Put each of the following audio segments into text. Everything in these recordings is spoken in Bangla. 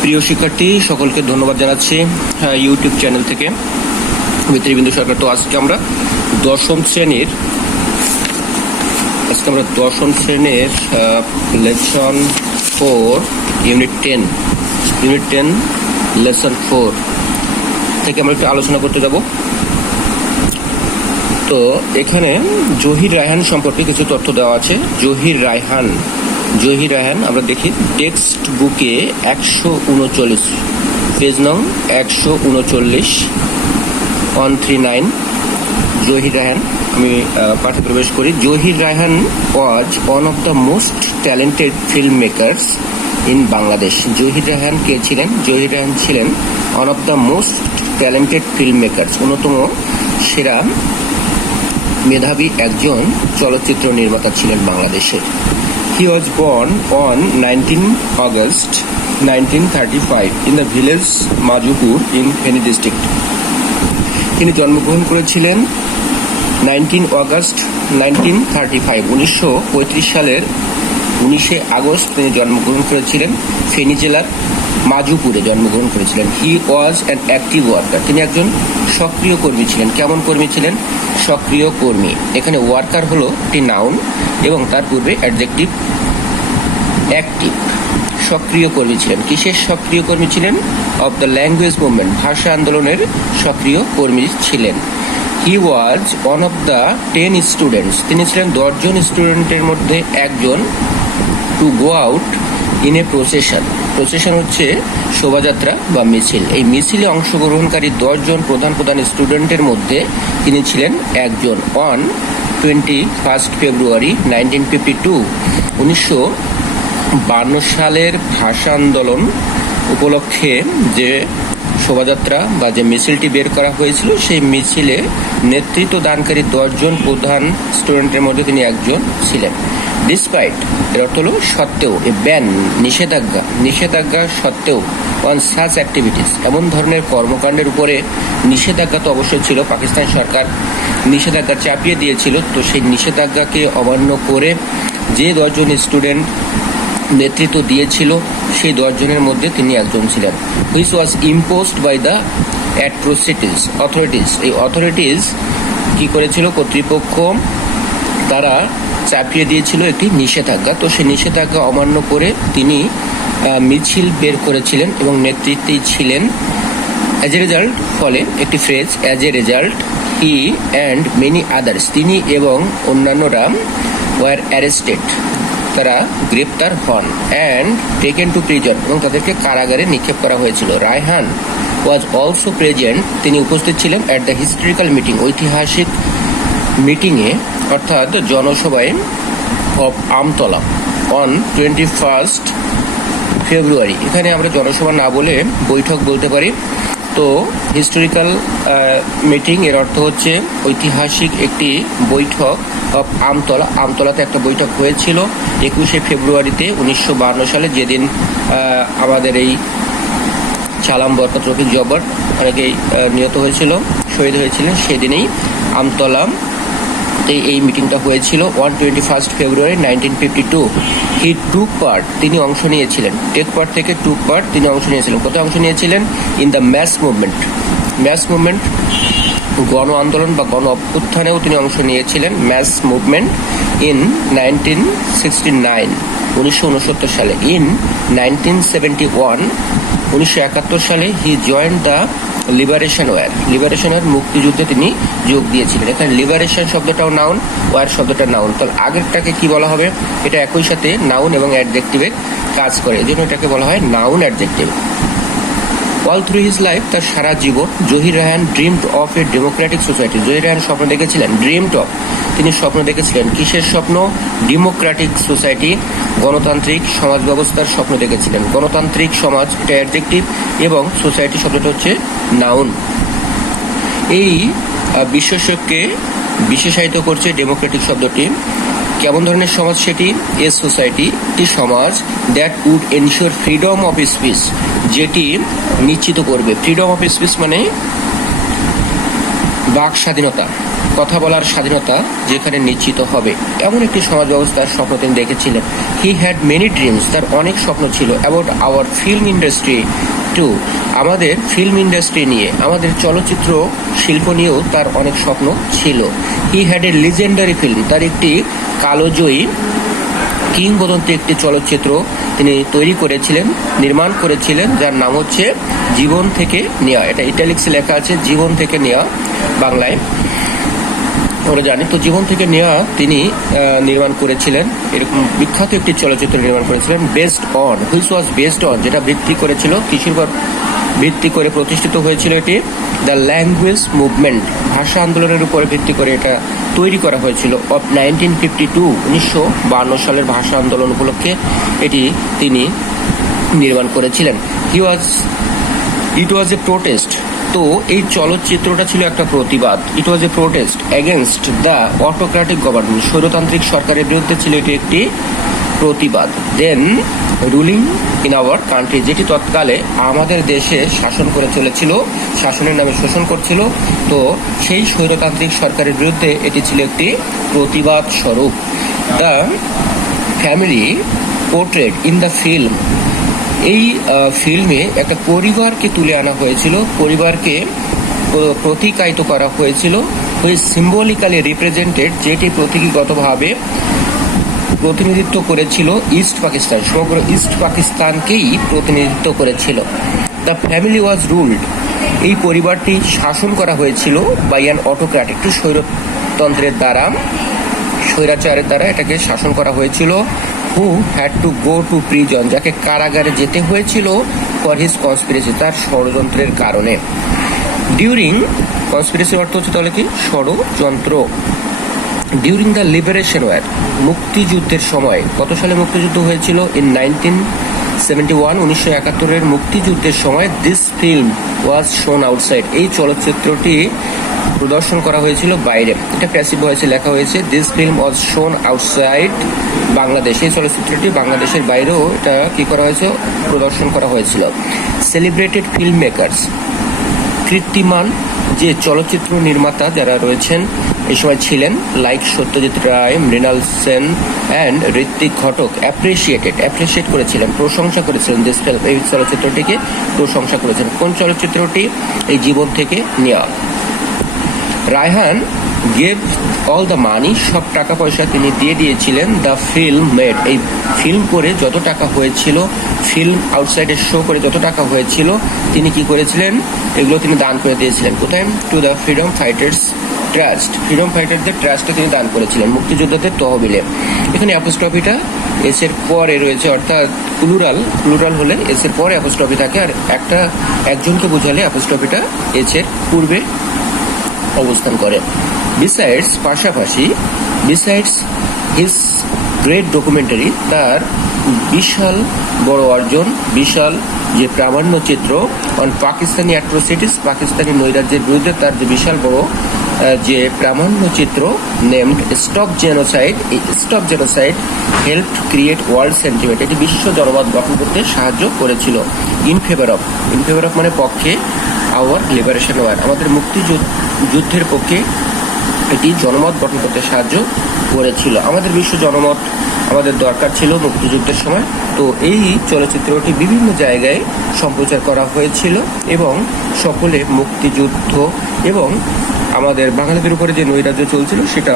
প্রিয় শিক্ষার্থী সকলকে ধন্যবাদ জানাচ্ছি ইউটিউব চ্যানেল থেকে মিত্রবিন্দু সরকার। তো আজকে আমরা দশম শ্রেণীর লেসন 4 ইউনিট 10 লেসন 4 থেকে আমরা একটু আলোচনা করতে যাব। তো এখানে জহির রায়হান সম্পর্কে কিছু তথ্য দেওয়া আছে। জহির রায়হান আমরা দেখি টেক্সট বুকে 139 পেজ নং 139 139 জহির রায়হান। আমি পাঠে প্রবেশ করি। Zahir Raihan was one of the most talented film makers in Bangladesh. Zahir Raihan কে ছিলেন? জহির রায়হান ছিলেন one of the most talented film makers, অন্যতম সেরা মেধাবী একজন চলচ্চিত্র নির্মাতা ছিলেন বাংলাদেশে। He was born on 19 August 1935 in the village Majupur in Feni district. তিনি জন্মগ্রহণ করেছিলেন 19 আগস্ট 1935 1935 সালের 19 আগস্ট তিনি জন্মগ্রহণ করেছিলেন। ফেনী জেলার মাজুপুরে জন্মগ্রহণ করেছিলেন। হি ওয়াজ অ্যান অ্যাক্টিভ ওয়ার্কার, তিনি একজন সক্রিয় কর্মী ছিলেন। কেমন কর্মী ছিলেন? সক্রিয় কর্মী। এখানে ওয়ার্কার হলো একটি নাউন এবং তার পূর্বে অ্যাডজেক্টিভ অ্যাক্টিভ। সক্রিয় কর্মী ছিলেন। কিসের সক্রিয় কর্মী ছিলেন? অফ দ্য ল্যাঙ্গুয়েজ মুভমেন্ট, ভাষা আন্দোলনের সক্রিয় কর্মী ছিলেন। He was one of the 10 students, তিনি ছিলেন 10 জন স্টুডেন্টের মধ্যে একজন। To go out in a procession হচ্ছে শোভাযাত্রা বা মিছিল। এই মিছিলে অংশগ্রহণকারী 10 জন প্রধান স্টুডেন্টের মধ্যে তিনি ছিলেন একজন। অন 21 ফেব্রুয়ারি 1952 1952 সালের ভাষা আন্দোলন উপলক্ষে যে শোভাযাত্রা বা যে মিছিলটি বের করা হয়েছিল, সেই মিছিলে নেতৃত্ব দানকারী 10 জন প্রধান স্টুডেন্টের মধ্যে তিনি একজন ছিলেন। ডিসপাইট এর অর্থ হল সত্ত্বেও, এ ব্যান নিষেধাজ্ঞা সত্ত্বেও, অন সাচ অ্যাক্টিভিটিস এমন ধরনের কর্মকাণ্ডের উপরে নিষেধাজ্ঞা তো অবশ্যই ছিল। পাকিস্তান সরকার নিষেধাজ্ঞা চাপিয়ে দিয়েছিল, তো সেই নিষেধাজ্ঞাকে অমান্য করে যে 10 জন স্টুডেন্ট নেতৃত্ব দিয়েছিল সেই 10 জনের মধ্যে তিনি একজন ছিলেন। Which was imposed by the authorities. এই অথরিটিস কি করেছিল? কর্তৃপক্ষ তারা চাপিয়ে দিয়েছিল একটি নিষেধাজ্ঞা, তো সেই নিষেধাজ্ঞা অমান্য করে তিনি মিছিল বের করেছিলেন এবং নেতৃত্বেই ছিলেন। অ্যাজ এ রেজাল্ট, ফলে একটি phrase, as a result he and many others, তিনি এবং অন্যান্যরা ওয়ার অ্যারেস্টেড, তারা গ্রেপ্তার হন। অ্যান্ড টেকেন টু প্রিজন, এবং তাদেরকে কারাগারে নিক্ষেপ করা হয়েছিল। রায়হান ওয়াজ অলসো প্রেজেন্ট, তিনি উপস্থিত ছিলেন অ্যাট দ্য হিস্টোরিক্যাল মিটিং, ঐতিহাসিক মিটিংয়ে অর্থাৎ জনসভায় অফ আমতলা অন 21 ফেব্রুয়ারি। এখানে আমরা জনসভা না বলে বৈঠক বলতে পারি। তো হিস্টোরিক্যাল মিটিং এর অর্থ হচ্ছে ঐতিহাসিক একটি বৈঠক অফ আমতলাতে একটা বৈঠক হয়েছিল 21 ফেব্রুয়ারিতে 1952 সালে, যেদিন আমাদের এই সালাম বরকত রফিক জব্বার অনেকেই নিহত হয়েছিল, শহীদ হয়েছিলেন, সেদিনেই আমতলা এই মিটিংটা হয়েছিল। 21 ফেব্রুয়ারি 1952 হি টুক পার্ট, তিনি অংশ নিয়েছিলেন। টেক পার্ট থেকে টুক পার্ট, তিনি অংশ নিয়েছিলেন। কোথায় অংশ নিয়েছিলেন? ইন দ্য ম্যাস মুভমেন্ট গণ আন্দোলন বা গণ অভ্যুত্থানেও তিনি অংশ নিয়েছিলেন। ম্যাস মুভমেন্ট ইন 1969 সালে। ইন 1971 সালে he joined the liberation war মুক্তিযুদ্ধে তিনি যোগ দিয়েছিলেন। এখানে লিবারেশন শব্দটাও নাউন, ওয়ার শব্দটা নাউন, তাহলে আগেরটাকে কি বলা হবে? এটা একই সাথে নাউন এবং অ্যাডজেক্টিভের কাজ করে, এজন্য এটাকে বলা হয় noun adjective. All through his life, তার সারা জীবন, Zahir Raihan dreamed of a democratic society, Zahir Raihan স্বপ্ন দেখেছিলেন। তিনি স্বপ্ন দেখেছিলেন কিসের স্বপ্ন? ডেমোক্রেটিক সোসাইটি, গণতান্ত্রিক সমাজ ব্যবস্থার স্বপ্ন দেখেছিলেন। গণতান্ত্রিক সমাজ এটা অ্যাডজেক্টিভ এবং সোসাইটি শব্দটা হচ্ছে নাউন। এই বিশেষকে বিশেষায়িত করছে ডেমোক্রেটিক শব্দটি। কেমন ধরনের সমাজ সেটি? এ সোসাইটি, একটি সমাজ that would ensure freedom of speech, যেটি নিশ্চিত করবে। ফ্রিডম অফ স্পিচ মানে বাক স্বাধীনতা, কথা বলার স্বাধীনতা যেখানে নিশ্চিত হবে, এমন একটি সমাজ ব্যবস্থার স্বপ্ন তিনি দেখেছিলেন। হি হ্যাড মেনি ড্রিমস, তার অনেক স্বপ্ন ছিল। About our film industry too, আমাদের ফিল্ম ইন্ডাস্ট্রি নিয়ে, আমাদের চলচ্চিত্র শিল্প নিয়েও তার অনেক স্বপ্ন ছিল। He had a legendary film, তার একটি কালোজয়ী কিংবদন্তি একটি চলচ্চিত্র তিনি তৈরি করেছিলেন, নির্মাণ করেছিলেন, যার নাম হচ্ছে জীবন থেকে নেওয়া। এটা ইটালিক্সে লেখা আছে, জীবন থেকে নেওয়া বাংলায় আমরা জানি। তো জীবন থেকে নেওয়া তিনি নির্মাণ করেছিলেন, এরকম বিখ্যাত একটি চলচ্চিত্র নির্মাণ করেছিলেন। Based on, which was based on, যেটা ভিত্তি করেছিল, কিসের উপর ভিত্তি করে প্রতিষ্ঠিত হয়েছিল এটি? দ্য ল্যাঙ্গুয়েজ মুভমেন্ট, ভাষা আন্দোলনের উপরে ভিত্তি করে এটা তৈরি করা হয়েছিল। অফ 1952, 1952 সালের ভাষা আন্দোলন উপলক্ষে এটি তিনি নির্মাণ করেছিলেন। ইট ওয়াজ এ প্রোটেস্ট, তো এই চলচ্চিত্রটা ছিল একটা প্রতিবাদ। It was a protest against the autocratic government, স্বৈরতান্ত্রিক সরকারের বিরুদ্ধে ছিল এটি একটি প্রতিবাদ। Then ruling in our country, যেটি তৎকালে আমাদের দেশে শাসন করে চলেছিল, শাসনের নামে শোষণ করছিল, তো সেই স্বৈরতান্ত্রিক সরকারের বিরুদ্ধে এটি ছিল একটি প্রতিবাদ স্বরূপ। The family portrait in the film, এই ফিল্মে একটা পরিবারকে তুলে আনা হয়েছিল, পরিবারকে প্রতীকায়িত করা হয়েছিল, হুইচ সিম্বলিক্যালি রিপ্রেজেন্টেড, যেটি প্রতীকীগতভাবে প্রতিনিধিত্ব করেছিল ইস্ট পাকিস্তান, সমগ্র ইস্ট পাকিস্তানকেই প্রতিনিধিত্ব করেছিল। দ্য ফ্যামিলি ওয়াজ রুলড, এই পরিবারটি শাসন করা হয়েছিল বাই অ্যান অটোক্র্যাট, একটি স্বৈরতন্ত্রের দ্বারা, স্বৈরাচারের দ্বারা এটাকে শাসন করা হয়েছিল। Who had to go to prison, যাকে কারাগারে যেতে হয়েছিল ফর হিজ কনস্পিরেসি, তার ষড়যন্ত্রের কারণে। ডিউরিং, কনস্পিরেসির অর্থ হচ্ছে তাহলে কি? ষড়যন্ত্র। ডিউরিং দ্য লিবারেশন ওয়ার, মুক্তিযুদ্ধের সময়, কত সালে মুক্তিযুদ্ধ হয়েছিল? ইন 1971, 1971 মুক্তিযুদ্ধের সময়। দিস ফিল্ম ওয়াজ শোন আউটসাইড, এই চলচ্চিত্রটি প্রদর্শন করা হয়েছিল বাইরে। এটা প্যাসিভ ভয়েসে লেখা হয়েছে, দিস ফিল্ম ওয়াজ শোন আউটসাইড বাংলাদেশ, এই চলচ্চিত্রটি বাংলাদেশের বাইরেও এটা কি করা হয়েছে? প্রদর্শন করা হয়েছিল। সেলিব্রেটেড ফিল্ম মেকার্স, কীর্তিমান যে চলচ্চিত্র নির্মাতা যারা রয়েছেন এই সময় ছিলেন, like Satyajit Ray, Mrinal Sen and Ritwik Ghatak, appreciate করেছিলেন, প্রশংসা করেছিলেন, এই চলচ্চিত্রটিকে প্রশংসা করেছেন। কোন চলচ্চিত্রটি? এই জীবন থেকে নেওয়া। Raihan gave all the money, সব টাকা পয়সা তিনি দিয়ে দিয়েছিলেন। দ্য ফিল্ম মেড, এই ফিল্ম করে যত টাকা হয়েছিল, ফিল্ম আউটসাইডে শো করে যত টাকা হয়েছিল, তিনি কি করেছিলেন? এগুলো তিনি দান করে দিয়েছিলেন। কোথায়? To the freedom fighters trust, freedom ফাইটারদের ট্রাস্টে তিনি দান করেছিলেন, মুক্তিযোদ্ধাদের তহবিলে। এখানে অ্যাপোস্ট্রফিটা এস এর পরে রয়েছে, অর্থাৎ প্লুরাল হলে এস এর পরে অ্যাপোস্ট্রফি থাকে, আর একজনকে বোঝালে অ্যাপোস্ট্রফিটা এস এর পূর্বে অবস্থান করে। বিসাইডস, পাশাপাশি, বিসাইডস হিজ গ্রেট ডকুমেন্টারি, তার বিশাল বড় অর্জন, বিশাল যে প্রামাণ্য চিত্র অন পাকিস্তানি অ্যাট্রোসিটিস, পাকিস্তানি নৈরাজ্যের বিরুদ্ধে তার যে বিশাল বড় যে প্রামাণ্য চিত্র নেমড স্টপ জেনোসাইড, এই stop genocide help create world sentiment, এটি বিশ্ব জনমত গঠন করতে সাহায্য করেছিল। ইন ফেভার অফ মানে পক্ষে, আওয়ার লিবারেশন ওয়ার, আমাদের মুক্তিযুদ্ধের পক্ষে এটি জনমত গঠন করতে সাহায্য করেছিল। আমাদের বিশ্ব জনমত আমাদের দরকার ছিল মুক্তিযুদ্ধের সময়, তো এই চলচ্চিত্রটি বিভিন্ন জায়গায় সম্প্রচার করা হয়েছিল এবং সকলে মুক্তিযুদ্ধ এবং আমাদের বাঙালিদের উপরে যে নৈরাজ্য চলছিল সেটা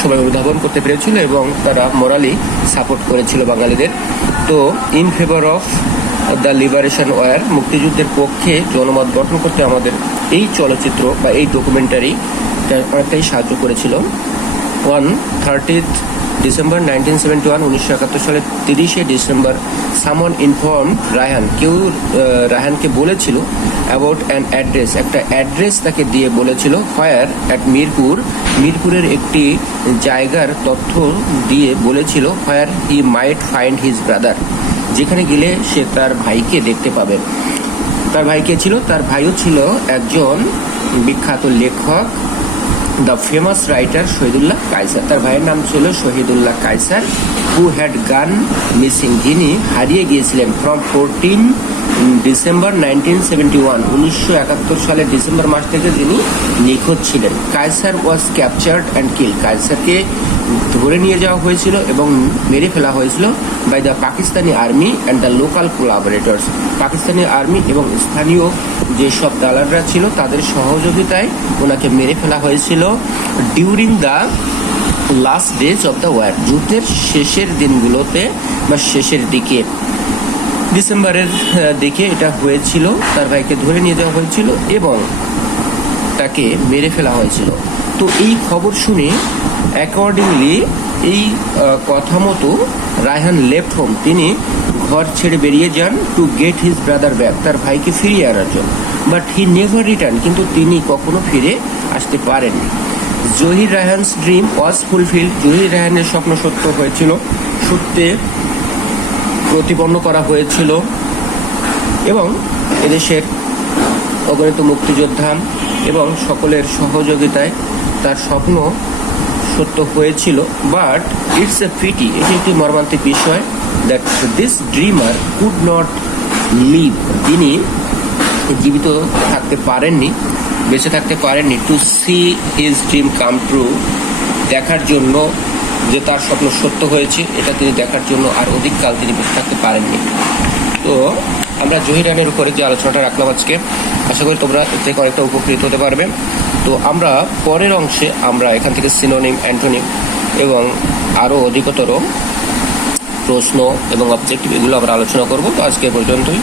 সবাই অনুধাবন করতে পেরেছিল এবং তারা মোরালি সাপোর্ট করেছিল বাঙালিদের। তো in favour of the liberation war, মুক্তিযুদ্ধের পক্ষে জনমত গঠন করতে আমাদের এই চলচ্চিত্র বা এই ডকুমেন্টারি অনেকটাই সাহায্য করেছিল। 30 ডিসেম্বর 1971, 1971 সালের 30শে ডিসেম্বর, সামন ইনফর্ম রায়হান, কেউ রায়হানকে বলেছিল অ্যাবাউট অ্যান অ্যাড্রেস, একটা অ্যাড্রেস তাকে দিয়ে বলেছিল, হোয়ার অ্যাট মিরপুরের একটি জায়গার তথ্য দিয়ে বলেছিল, হোয়ার হি মাইট ফাইন্ড হিজ ব্রাদার, যেখানে গেলে সে তার ভাইকে দেখতে পাবে। তার ভাই কে ছিল? তার ভাইও ছিল একজন বিখ্যাত লেখক, the famous writer Shahidullah Kaiser, তার ভাইয়ের নাম ছিল Shahidullah Kaiser, who had gone missing, যিনি হারিয়ে গিয়েছিলেন ফ্রম 14 ডিসেম্বর 1971 সালের ডিসেম্বর মাস থেকে তিনি নিখোঁজ ছিলেন। Kaiser was captured and kill, কায়সারকে ধরে নিয়ে যাওয়া হয়েছিল এবং মেরে ফেলা হয়েছিল by the Pakistani army and the local collaborators. Pakistani army এবং স্থানীয় যেসব দালালরা ছিল তাদের সহযোগিতায় ওনাকে মেরে ফেলা হয়েছিল during the last days of the war, যুদ্ধের শেষের দিনগুলোতে বা শেষের দিকে ডিসেম্বরের দিকে এটা হয়েছিল। তার ভাইকে ধরে নিয়ে যাওয়া হয়েছিল এবং তাকে মেরে ফেলা হয়েছিল। তো এই খবর শুনে অ্যাকর্ডিংলি এই কথা মতো রায়হান লেফট হোম, তিনি ঘর ছেড়ে বেরিয়ে যান to get his brother back, তার ভাইকে ফিরিয়ে আনার জন্য। বাট হি নেভার রিটার্ন, কিন্তু তিনি কখনো ফিরে আসতে পারেননি। Zahir Raihan's dream was fulfilled, Zahir রায়হানের স্বপ্ন সত্য হয়েছিল, সত্যে প্রতিপন্ন করা হয়েছিল এবং এদেশের অগণিত মুক্তিযোদ্ধা এবং সকলের সহযোগিতায় তার স্বপ্ন সত্য হয়েছিল। বাট ইটস এ পিটি, এটি একটি মর্মান্তিক বিষয় that this dreamer could not live, তিনি জীবিত থাকতে পারেননি, বেঁচে থাকতে পারেননি to see his dream come true, দেখার জন্য যে তার স্বপ্ন সত্য হয়েছে এটা তিনি দেখার জন্য আর অধিক কাল তিনি বেঁচে থাকতে পারেননি। তো আমরা জহির রায়হানের উপরে যে আলোচনাটা রাখলাম আজকে, আশা করি তোমরা এর থেকে অনেকটা উপকৃত হতে পারবে। তো আমরা পরের অংশে আমরা এখান থেকে সিনোনিম, অ্যান্টোনিম এবং আরও অধিকতর প্রশ্ন এবং অবজেক্টিভ এগুলো আমরা আলোচনা করব। তো আজকে পর্যন্তই।